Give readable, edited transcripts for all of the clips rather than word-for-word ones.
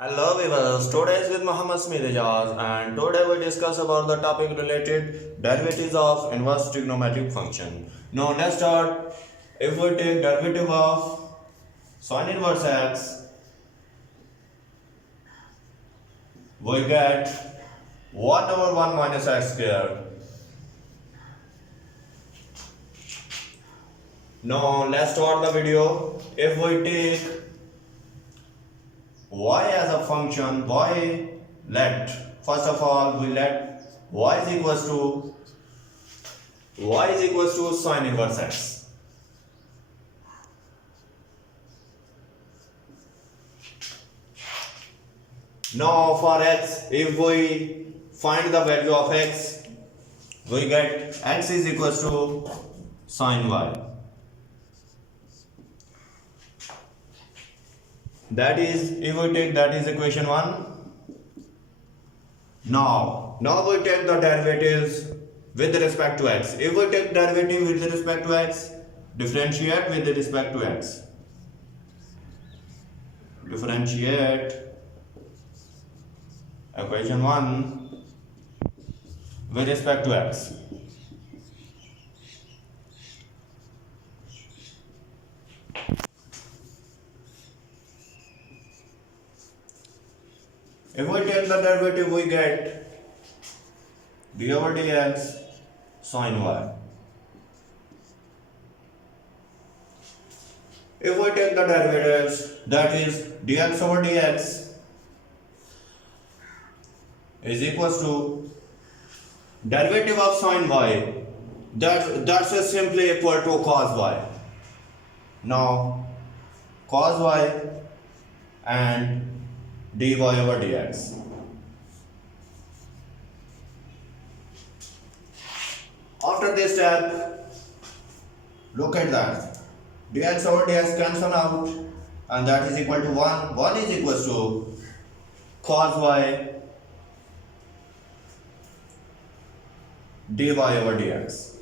Hello viewers, today is with Muhammad Smirajaz and today we discuss about the topic related derivatives of inverse trigonometric function. Now let's start. If we take derivative of sine inverse x, we get 1 over 1 minus x square. Now let's start the video. If we take y as a function, first of all we let y is equals to sine inverse x. Now for x, if we find the value of x, we get x is equals to sine y. That is, if we take that is equation 1. Now we take the derivatives with respect to x. If we take derivative with respect to x, differentiate with respect to x. Differentiate equation 1 with respect to x. If we take the derivative, we get d over dx sine y. If we take the derivatives, that is dx over dx is equals to derivative of sine y, that's simply equal to cos y. Now cos y and dy over dx. After this step, look at that. Dx over dx cancel out and that is equal to 1. 1 is equals to cos y dy over dx.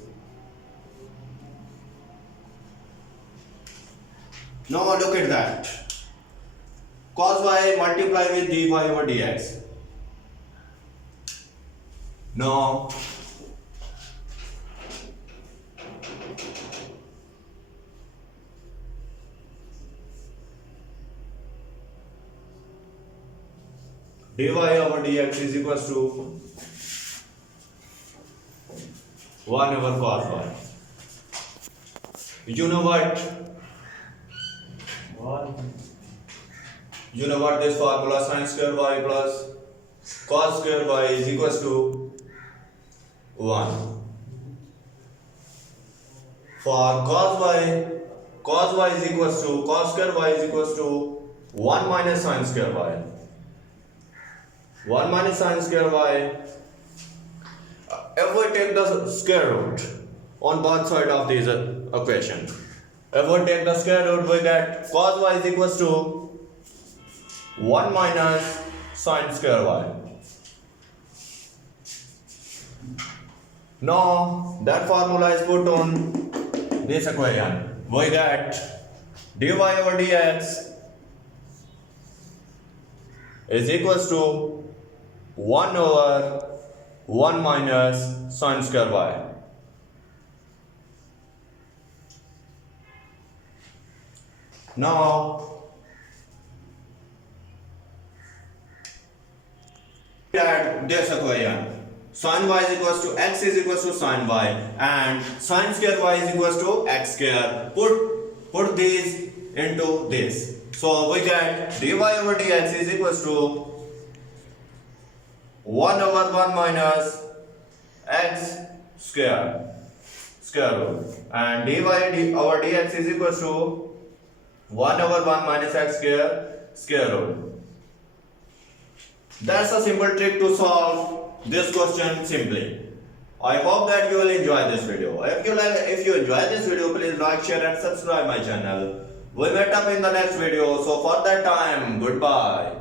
Now look at that. Cos y multiply with dy over dx. Now dy over dx is equals to 1 over cos y. You know what? You know what this formula sine square y plus cos square y is equals to 1. For cos y is equals to cos square y is equals to 1 minus sine square y. 1 minus sine square y. If we take the square root on both sides of this equation, if we take the square root, we get cos y is equals to 1 minus sine square y. Now that formula is put on this equation. We get dy over dx is equals to 1 over 1 minus sine square y. Now at this equation, sine y is equals to x is equals to sine y and sine square y is equals to x square. Put these into this. So we get dy over dx is equals to 1 over 1 minus x square root and dy over dx is equals to 1 over 1 minus x square root. That's a simple trick to solve this question simply. I hope that you will enjoy this video. If you enjoy this video, please like, share and subscribe my channel. We'll meet up in the next video. So for that time, goodbye.